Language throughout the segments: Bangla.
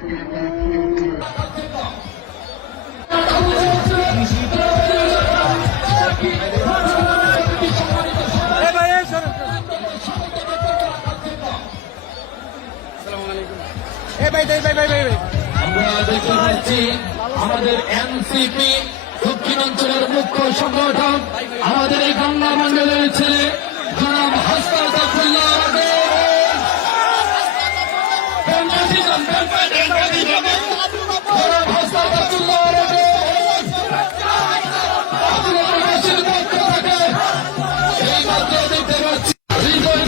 আমরা দেখতে পাচ্ছি আমাদের এনসিপি দক্ষিণাঞ্চলের মুখ্য সংগঠক আমাদের এই গঙ্গা মন্ডলের ছেলে জনাব হাসপাতাল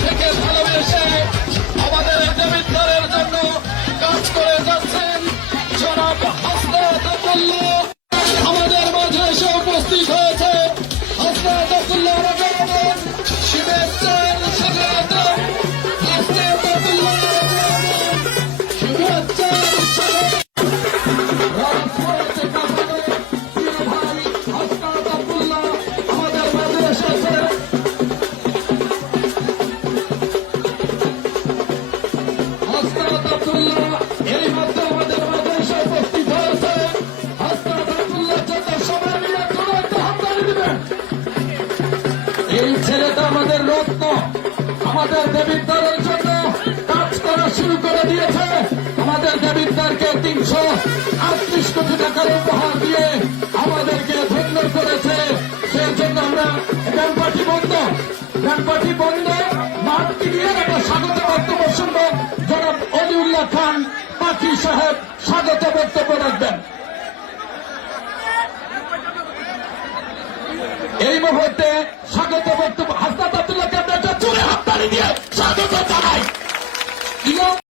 থেকে ভালোবেসে আমাদের জমিদারের জন্য কাজ করে যাচ্ছেন জনাব হাসপাতাল আমাদের মাঝে এসে উপস্থিত হয়েছে। হাসপাতাল শুভেচ্ছার স্বাগত, এই ছেলেটা আমাদের রত্ন, আমাদের দেবিদ্বারের জন্য কাজ করা শুরু করে দিয়েছে। আমাদের দেবিদ্বারকে 338 কোটি টাকার উপহার দিয়ে আমাদেরকে ধন্য করেছে। সেই জন্য আমরা ব্যাংকপাটি বন্ধ মাঠটি দিয়ে একটা স্বাগত বক্তব্য শুনব। জনাব অলিউল্লাহ খান পাখি সাহেব স্বাগত বক্তব্য রাখবেন। এই মুহূর্তে স্বাগত বক্তব্য হাসনাত আব্দুল্লাহকে আমরা চুলে হাততালি দিয়ে স্বাগত জানাই।